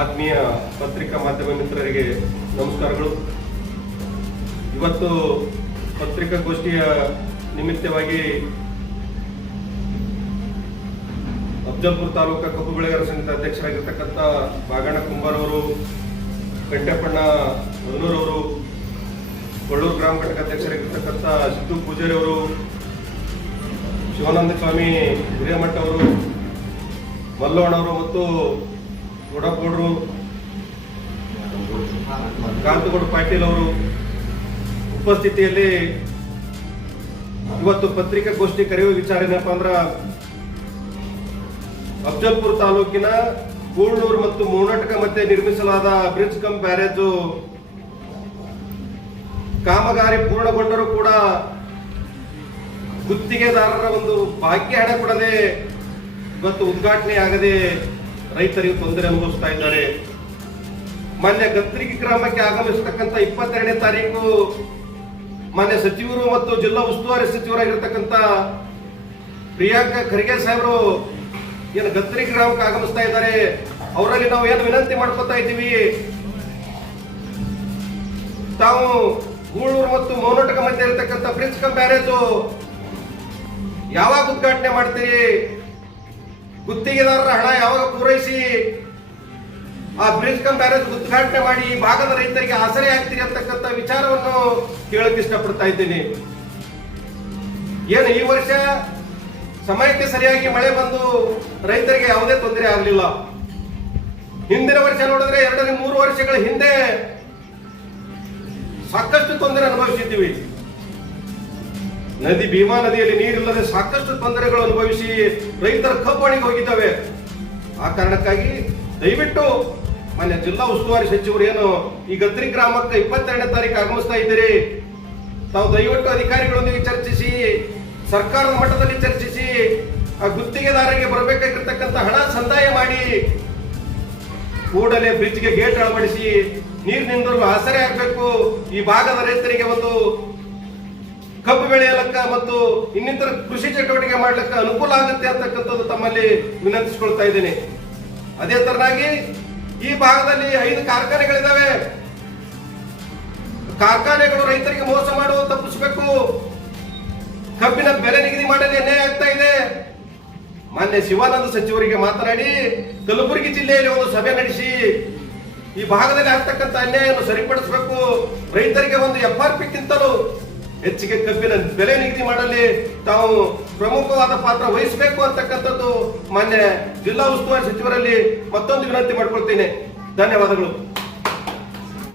ಆತ್ಮೀಯ ಪತ್ರಿಕಾ ಮಾಧ್ಯಮ ಮಿತ್ರರಿಗೆ ನಮಸ್ಕಾರಗಳು. ಇವತ್ತು ಪತ್ರಿಕಾಗೋಷ್ಠಿಯ ನಿಮಿತ್ತವಾಗಿ ಅಫ್ಜಲ್ಪುರ ತಾಲೂಕಾ ಕಬ್ಬು ಬೆಳೆಗಾರ ಸಂಘದ ಅಧ್ಯಕ್ಷರಾಗಿರ್ತಕ್ಕಂಥ ಬಾಗಣ್ಣ ಕುಂಬಾರ್ ಅವರು ಕಂಟೆಪಣ್ಣ ಮಧುನೂರವರು ಕೊಳ್ಳೂರು ಗ್ರಾಮ ಘಟಕ ಅಧ್ಯಕ್ಷರಾಗಿರ್ತಕ್ಕಂಥ ಸಿದ್ದು ಪೂಜಾರಿ ಅವರು, ಶಿವಾನಂದ ಸ್ವಾಮಿ ಹಿರೇಮಠ ಅವರು ಮಲ್ಲವಣ್ಣವರು ಮತ್ತು ಗುಡಗೌಡರು ಕಾಂತಗೌಡ ಪಾಟೀಲ್ ಅವರು ಉಪಸ್ಥಿತಿಯಲ್ಲಿ ಇವತ್ತು ಪತ್ರಿಕಾಗೋಷ್ಠಿ ಕರೆಯುವ ವಿಚಾರ ಏನಪ್ಪ ಅಂದ್ರ, ಅಫ್ಜಲ್ಪುರ ತಾಲೂಕಿನ ಕೂಳ್ನೂರು ಮತ್ತು ಮೂನಾಟಕ ಮಧ್ಯೆ ನಿರ್ಮಿಸಲಾದ ಬ್ರಿಡ್ಜ್ ಕಮ್ ಬ್ಯಾರೇಜು ಕಾಮಗಾರಿ ಪೂರ್ಣಗೊಂಡರೂ ಕೂಡ ಗುತ್ತಿಗೆದಾರರ ಒಂದು ಭಾಗ್ಯ ಹಣ ಕೊಡದೆ ಇವತ್ತು ಉದ್ಘಾಟನೆ ಆಗದೆ ರೈತರಿಗೆ ತೊಂದರೆ ಅನುಭವಿಸ್ತಾ ಇದ್ದಾರೆ. ಮಾನ್ಯ ಗತ್ರಿಗಿ ಗ್ರಾಮಕ್ಕೆ ಆಗಮಿಸತಕ್ಕಂಥ ಇಪ್ಪತ್ತೆರಡನೇ ತಾರೀಕು ಮಾನ್ಯ ಸಚಿವರು ಮತ್ತು ಜಿಲ್ಲಾ ಉಸ್ತುವಾರಿ ಸಚಿವರಾಗಿರ್ತಕ್ಕಂಥ ಪ್ರಿಯಾಂಕ ಖರ್ಗೆ ಸಾಹೇಬರು ಏನು ಗತ್ರಿ ಗ್ರಾಮಕ್ಕೆ ಆಗಮಿಸ್ತಾ ಇದ್ದಾರೆ. ಅವರಲ್ಲಿ ನಾವು ಏನು ವಿನಂತಿ ಮಾಡ್ಕೊತಾ ಇದ್ದೀವಿ? ತಾವು ಗೂಳೂರು ಮತ್ತು ಮೌನಟಕ ಮಧ್ಯೆ ಇರತಕ್ಕಂಥ ಬ್ರಿಡ್ಜ್ ಕಂಪ್ ಬ್ಯಾರೇಜು ಯಾವಾಗ ಉದ್ಘಾಟನೆ ಮಾಡ್ತೀರಿ? ಗುತ್ತಿಗೆದಾರರ ಹಣ ಯಾವಾಗ ಪೂರೈಸಿ ಆ ಬ್ರಿಜ್ ಕಮ್ ಬ್ಯಾರೇಜ್ ಉದ್ಘಾಟನೆ ಮಾಡಿ ಈ ಭಾಗದ ರೈತರಿಗೆ ಆಸರೆ ಆಗ್ತೀರಿ ಅಂತಕ್ಕಂಥ ವಿಚಾರವನ್ನು ಕೇಳಕ್ ಇಷ್ಟಪಡ್ತಾ ಇದ್ದೀನಿ. ಏನು ಈ ವರ್ಷ ಸಮಯಕ್ಕೆ ಸರಿಯಾಗಿ ಮಳೆ ಬಂದು ರೈತರಿಗೆ ಯಾವುದೇ ತೊಂದರೆ ಆಗಲಿಲ್ಲ. ಹಿಂದಿನ ವರ್ಷ ನೋಡಿದ್ರೆ ಎರಡನೇ ಮೂರು ವರ್ಷಗಳ ಹಿಂದೆ ಸಾಕಷ್ಟು ತೊಂದರೆ ಅನುಭವಿಸಿದ್ದೀವಿ. ನದಿ ಭೀಮಾ ನದಿಯಲ್ಲಿ ನೀರಿಲ್ಲದೆ ಸಾಕಷ್ಟು ತೊಂದರೆಗಳು ಅನುಭವಿಸಿ ರೈತರ ಕಬ್ಬಾಣಿಗೆ ಹೋಗಿದ್ದಾವೆ. ಆ ಕಾರಣಕ್ಕಾಗಿ ದಯವಿಟ್ಟು ಮಾನ್ಯ ಜಿಲ್ಲಾ ಉಸ್ತುವಾರಿ ಸಚಿವರು ಏನು ಈ ಗದ್ರಿ ಗ್ರಾಮಕ್ಕೆ ಇಪ್ಪತ್ತೆರಡನೇ ತಾರೀಕು ಆಗಮಿಸ್ತಾ ಇದ್ದೀರಿ. ತಾವು ದಯವಿಟ್ಟು ಅಧಿಕಾರಿಗಳೊಂದಿಗೆ ಚರ್ಚಿಸಿ, ಸರ್ಕಾರದ ಮಟ್ಟದಲ್ಲಿ ಚರ್ಚಿಸಿ, ಆ ಗುತ್ತಿಗೆದಾರರಿಗೆ ಬರಬೇಕಾಗಿರ್ತಕ್ಕಂಥ ಹಣ ಸಂದಾಯ ಮಾಡಿ, ಕೂಡಲೇ ಬ್ರಿಡ್ಜ್ಗೆ ಗೇಟ್ ಅಳವಡಿಸಿ, ನೀರಿನಿಂದಲೂ ಆಸರೆ ಆಗಬೇಕು. ಈ ಭಾಗದ ರೈತರಿಗೆ ಒಂದು ಕಬ್ಬು ಬೆಳೆಯಲಕ್ಕ ಮತ್ತು ಇನ್ನಿತರ ಕೃಷಿ ಚಟುವಟಿಕೆ ಮಾಡ್ಲಿಕ್ಕೆ ಅನುಕೂಲ ಆಗುತ್ತೆ ಅಂತಕ್ಕಂಥದ್ದು ತಮ್ಮಲ್ಲಿ ವಿನಂತಿಸಿಕೊಳ್ತಾ ಇದ್ದೇನೆ. ಅದೇ ತರನಾಗಿ ಈ ಭಾಗದಲ್ಲಿ ಐದು ಕಾರ್ಖಾನೆಗಳಿದಾವೆ. ಕಾರ್ಖಾನೆಗಳು ರೈತರಿಗೆ ಮೋಸ ಮಾಡುವ ತಪ್ಪಿಸಬೇಕು. ಕಬ್ಬಿನ ಬೆಲೆ ನಿಗದಿ ಮಾಡಲು ಅನ್ಯಾಯ ಆಗ್ತಾ ಇದೆ. ಮಾನ್ಯ ಶಿವಾನಂದ ಸಚಿವರಿಗೆ ಮಾತನಾಡಿ, ಕಲಬುರಗಿ ಜಿಲ್ಲೆಯಲ್ಲಿ ಒಂದು ಸಭೆ ನಡೆಸಿ ಈ ಭಾಗದಲ್ಲಿ ಆಗ್ತಕ್ಕಂಥ ಅನ್ಯಾಯವನ್ನು ಸರಿಪಡಿಸಬೇಕು. ರೈತರಿಗೆ ಒಂದು ಎಫ್ ಆರ್ ಪಿಗಿಂತಲೂ ಹೆಚ್ಚಿಗೆ ಕಬ್ಬಿನ ಬೆಲೆ ನಿಗದಿ ಮಾಡಲಿ ತಾವು ಪ್ರಮುಖವಾದ ಪಾತ್ರ ವಹಿಸಬೇಕು ಅಂತಕ್ಕಂಥದ್ದು ಮಾನ್ಯ ಜಿಲ್ಲಾ ಉಸ್ತುವಾರಿ ಸಚಿವರಲ್ಲಿ ಮತ್ತೊಂದು ವಿನಂತಿ ಮಾಡಿಕೊಳ್ತೇನೆ. ಧನ್ಯವಾದಗಳು.